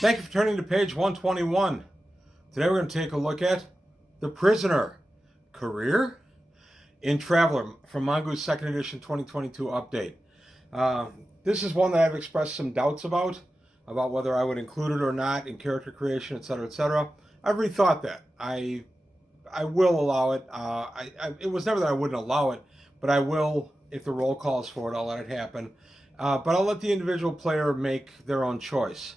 Thank you for turning to page 121. Today we're going to take a look at The Prisoner, Career in Traveler from Mongoose 2nd edition 2022 update. This is one that I've expressed some doubts about whether I would include it or not in character creation, etc., etc. I've rethought that. I will allow it. It was never that I wouldn't allow it, but I will, if the role calls for it, I'll let it happen. But I'll let the individual player make their own choice.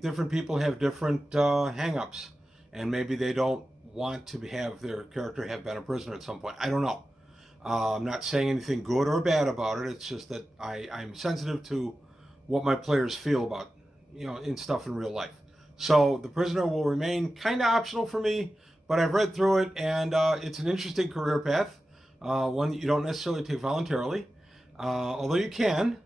Different people have different hang-ups, and maybe they don't want to have their character have been a prisoner at some point. I don't know. I'm not saying anything good or bad about it. It's just that I'm sensitive to what my players feel about, in stuff in real life. So the prisoner will remain kind of optional for me, but I've read through it, and it's an interesting career path, one that you don't necessarily take voluntarily, although you can,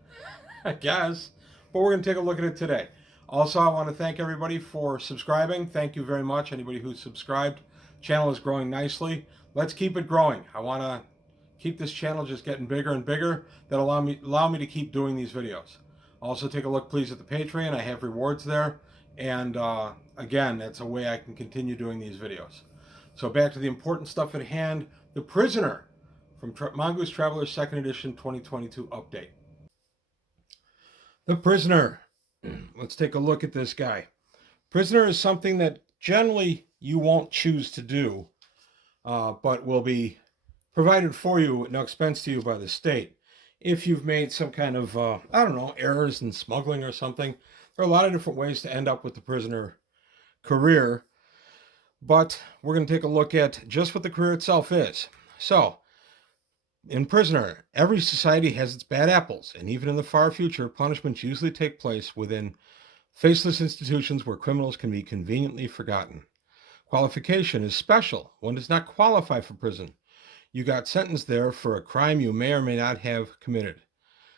I guess. But we're going to take a look at it today. Also, I want to thank everybody for subscribing. Thank you very much, anybody who's subscribed. Channel is growing nicely. Let's keep it growing. I want to keep this channel just getting bigger and bigger. That allow me to keep doing these videos. Also, take a look, please, at the Patreon. I have rewards there. And again, that's a way I can continue doing these videos. So back to the important stuff at hand. The Prisoner from Mongoose Traveler 2nd edition 2022 update. The Prisoner. Let's take a look at this guy. Prisoner is something that generally you won't choose to do, but will be provided for you at no expense to you by the state. If you've made some kind of, errors in smuggling or something, there are a lot of different ways to end up with the prisoner career, but we're going to take a look at just what the career itself is. So, in Prisoner, every society has its bad apples, and even in the far future, punishments usually take place within faceless institutions where criminals can be conveniently forgotten. Qualification is special. One does not qualify for prison. You got sentenced there for a crime you may or may not have committed.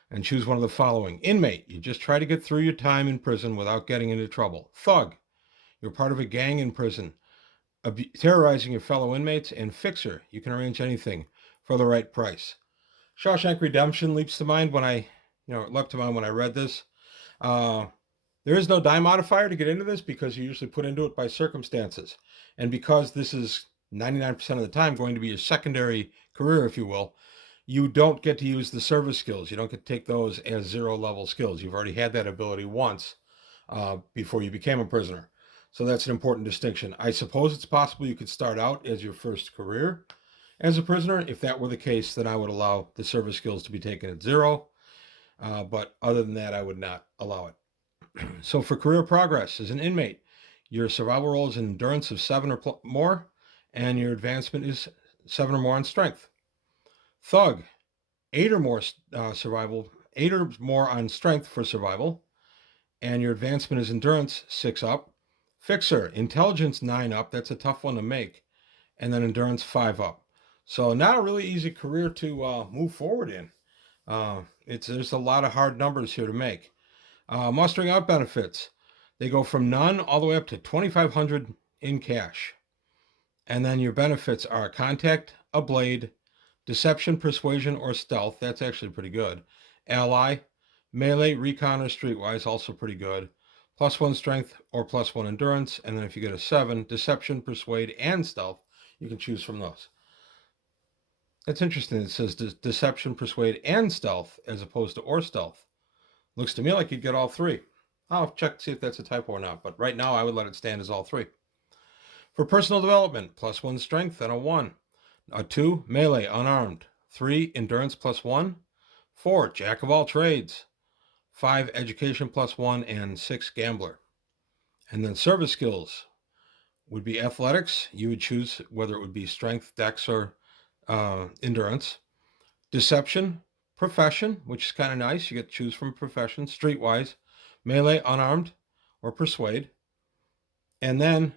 And choose one of the following. Inmate, you just try to get through your time in prison without getting into trouble. Thug, you're part of a gang in prison, terrorizing your fellow inmates. And fixer, you can arrange anything for the right price. Shawshank Redemption leaps to mind when I read this. There is no die modifier to get into this because you usually put into it by circumstances. And because this is 99% of the time going to be your secondary career, if you will, you don't get to use the service skills. You don't get to take those as 0 level skills. You've already had that ability once before you became a prisoner. So that's an important distinction. I suppose it's possible you could start out as your first career as a prisoner. If that were the case, then I would allow the service skills to be taken at 0. But other than that, I would not allow it. So for career progress as an inmate, your survival roll is an endurance of 7 or more, and your advancement is 7 or more on strength. Thug, 8 or more on strength for survival, and your advancement is endurance 6 up. Fixer, intelligence 9 up. That's a tough one to make, and then endurance 5 up. So not a really easy career to move forward in. There's a lot of hard numbers here to make. Mustering out benefits, they go from none all the way up to $2,500 in cash. And then your benefits are contact, a blade, deception, persuasion, or stealth. That's actually pretty good. Ally, melee, recon, or streetwise, also pretty good. +1 strength or +1 endurance. And then if you get a 7, deception, persuade, and stealth, you can choose from those. That's interesting. It says deception, persuade, and stealth as opposed to or stealth. Looks to me like you'd get all 3. I'll check to see if that's a typo or not, but right now I would let it stand as all 3. For personal development, +1 strength and a 1. A 2, melee, unarmed. 3, endurance +1. 4, jack of all trades. 5, education +1, and 6, gambler. And then service skills would be athletics. You would choose whether it would be strength, dex, or endurance. Deception, profession, which is kind of nice. You get to choose from profession. Streetwise, melee, unarmed, or persuade. And then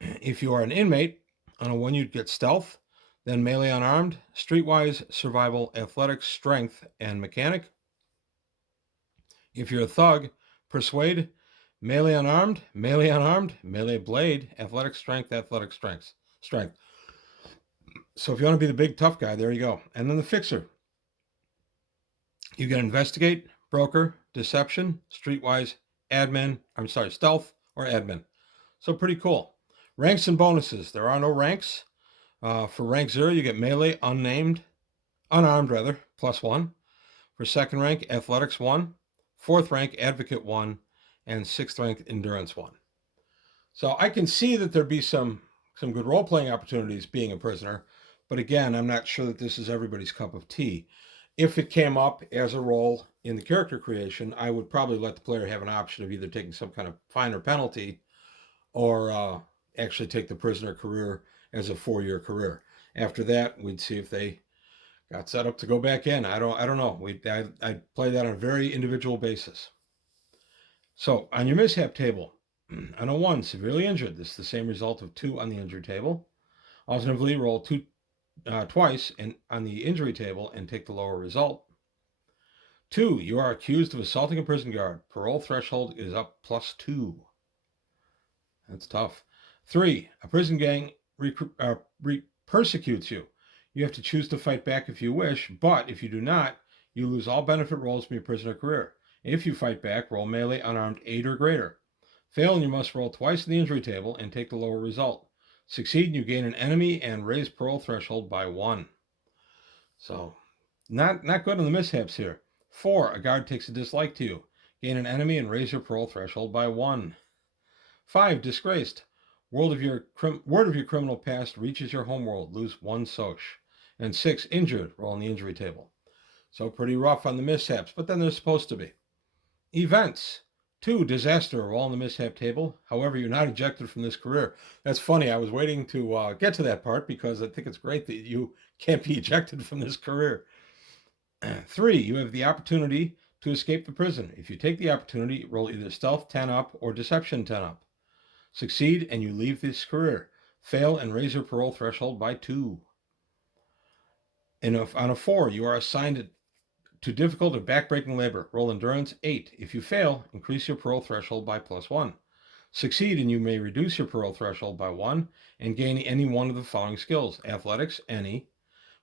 if you are an inmate, on a 1 you'd get stealth, then melee, unarmed, streetwise, survival, athletics, strength, and mechanic. If you're a thug, persuade, melee, unarmed, melee, blade, athletic, strength. So if you want to be the big tough guy, there you go. And then the fixer. You get investigate, broker, deception, streetwise, stealth or admin. So pretty cool. Ranks and bonuses. There are no ranks. For rank 0, you get melee, unarmed, +1. For second rank, athletics 1. Fourth rank, advocate 1. And sixth rank, endurance 1. So I can see that there'd be some good role-playing opportunities being a prisoner. But again, I'm not sure that this is everybody's cup of tea. If it came up as a role in the character creation, I would probably let the player have an option of either taking some kind of fine or penalty or actually take the prisoner career as a 4-year career. After that, we'd see if they got set up to go back in. I don't know. I'd play that on a very individual basis. So on your mishap table, on a 1, severely injured. This is the same result of 2 on the injury table. Alternatively, roll 2 twice on the injury table and take the lower result. 2, you are accused of assaulting a prison guard. Parole threshold is up +2. That's tough. 3, a prison gang persecutes you. You have to choose to fight back if you wish, but if you do not, you lose all benefit rolls from your prisoner career. If you fight back, roll melee unarmed 8 or greater. Fail, and you must roll twice in the injury table and take the lower result. Succeed, and you gain an enemy and raise parole threshold by 1. So, not good on the mishaps here. 4, a guard takes a dislike to you. Gain an enemy and raise your parole threshold by 1. 5, disgraced. Word of your criminal past reaches your homeworld. Lose 1 soch. And 6, injured. Roll on the injury table. So pretty rough on the mishaps, but then they're supposed to be. Events. 2, disaster. Roll on the mishap table. However, you're not ejected from this career. That's funny. I was waiting to get to that part because I think it's great that you can't be ejected from this career. 3, you have the opportunity to escape the prison. If you take the opportunity, roll either stealth 10 up or deception 10 up. Succeed, and you leave this career. Fail, and raise your parole threshold by 2. And on a 4, you are assigned to difficult or backbreaking labor. Roll endurance 8. If you fail, increase your parole threshold by +1. Succeed, and you may reduce your parole threshold by 1 and gain any one of the following skills: athletics, any;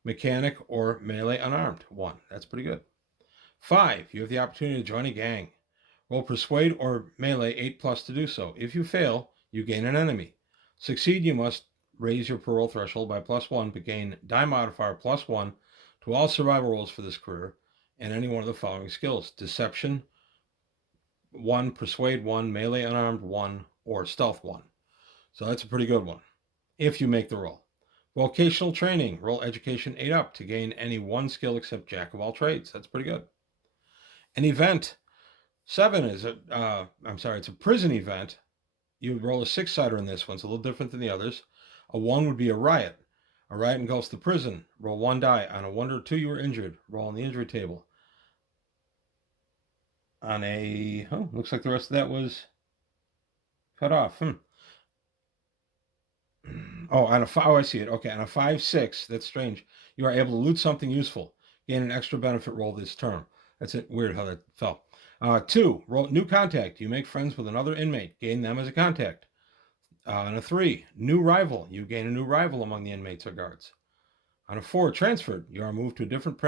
mechanic or melee unarmed, 1. That's pretty good. 5, you have the opportunity to join a gang. Roll persuade or melee 8+ to do so. If you fail, you gain an enemy. Succeed, you must raise your parole threshold by +1, but gain die modifier +1 to all survival rolls for this career and any one of the following skills: deception 1, persuade 1, melee unarmed 1, or stealth 1. So that's a pretty good one if you make the roll. Vocational training, roll education 8 up to gain any 1 skill except jack of all trades. That's pretty good. An event 7 is it's a prison event. You would roll a 6-sider in this one. It's a little different than the others. A 1 would be a riot. A riot engulfs the prison. Roll 1 die. On a 1 or 2, you were injured. Roll on the injury table. On a, looks like the rest of that was cut off. I see it. Okay, on a 5-6, that's strange. You are able to loot something useful. Gain an extra benefit roll this term. That's it. Weird how that fell. 2, roll new contact. You make friends with another inmate. Gain them as a contact. On a 3, new rival. You gain a new rival among the inmates or guards. On a 4, transferred. You are moved to a different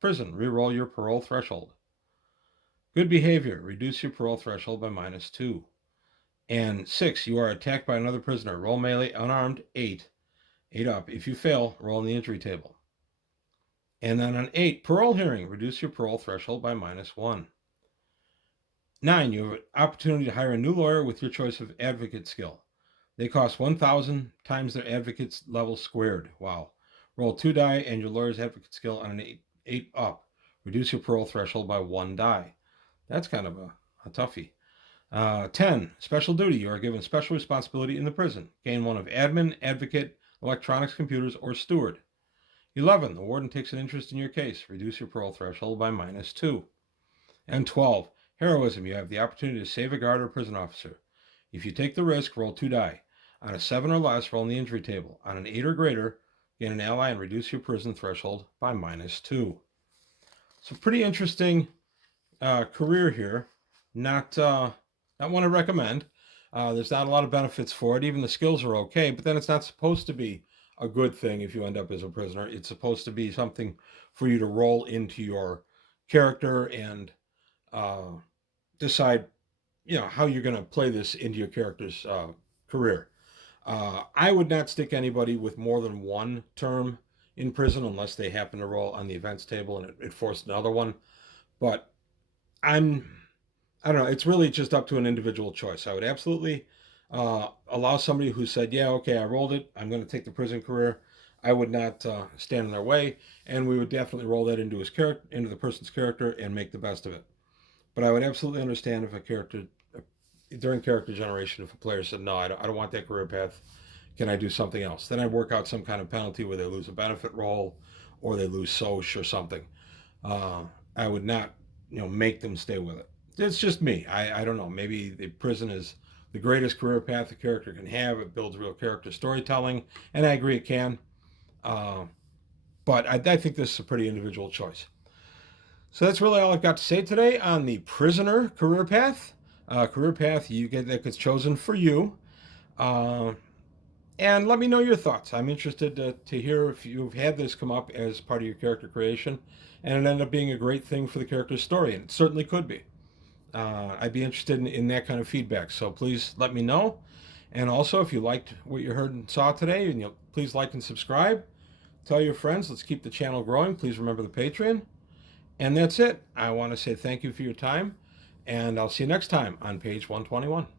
prison. Reroll your parole threshold. Good behavior. Reduce your parole threshold by -2. And 6, you are attacked by another prisoner. Roll melee unarmed 8 up. If you fail, roll on the injury table. And then on 8, parole hearing. Reduce your parole threshold by -1. 9, you have an opportunity to hire a new lawyer with your choice of advocate skill. They cost 1,000 times their advocate's level squared. Wow. Roll 2 die and your lawyer's advocate skill on an 8 up. Reduce your parole threshold by 1 die. That's kind of a toughie. 10, special duty. You are given special responsibility in the prison. Gain 1 of admin, advocate, electronics, computers, or steward. 11, the warden takes an interest in your case. Reduce your parole threshold by -2. And 12, heroism. You have the opportunity to save a guard or prison officer. If you take the risk, roll 2 die. On a 7 or less, roll on the injury table. On an 8 or greater, gain an ally and reduce your prison threshold by -2. So pretty interesting career here. Not one to recommend. There's not a lot of benefits for it. Even the skills are okay, but then it's not supposed to be a good thing if you end up as a prisoner. It's supposed to be something for you to roll into your character and decide, how you're going to play this into your character's career. I would not stick anybody with more than one term in prison unless they happen to roll on the events table and it forced another one. But I don't know. It's really just up to an individual choice. I would absolutely allow somebody who said, "Yeah, okay, I rolled it. I'm going to take the prison career." I would not stand in their way, and we would definitely roll that into his character, into the person's character, and make the best of it. But I would absolutely understand if a character, during character generation, if a player said, "No, I don't want that career path. Can I do something else?" Then I'd work out some kind of penalty where they lose a benefit roll, or they lose Soch or something. I would not, make them stay with it. It's just me. I don't know. Maybe the prison is the greatest career path a character can have. It builds real character storytelling, and I agree it can. Uh, but I think this is a pretty individual choice. So that's really all I've got to say today on the prisoner career path. Career path you get that gets chosen for you. Uh, and let me know your thoughts. I'm interested to hear if you've had this come up as part of your character creation and it ended up being a great thing for the character's story. And it certainly could be. I'd be interested in that kind of feedback. So please let me know. And also, if you liked what you heard and saw today, and please like and subscribe. Tell your friends. Let's keep the channel growing. Please remember the Patreon. And that's it. I want to say thank you for your time. And I'll see you next time on page 121.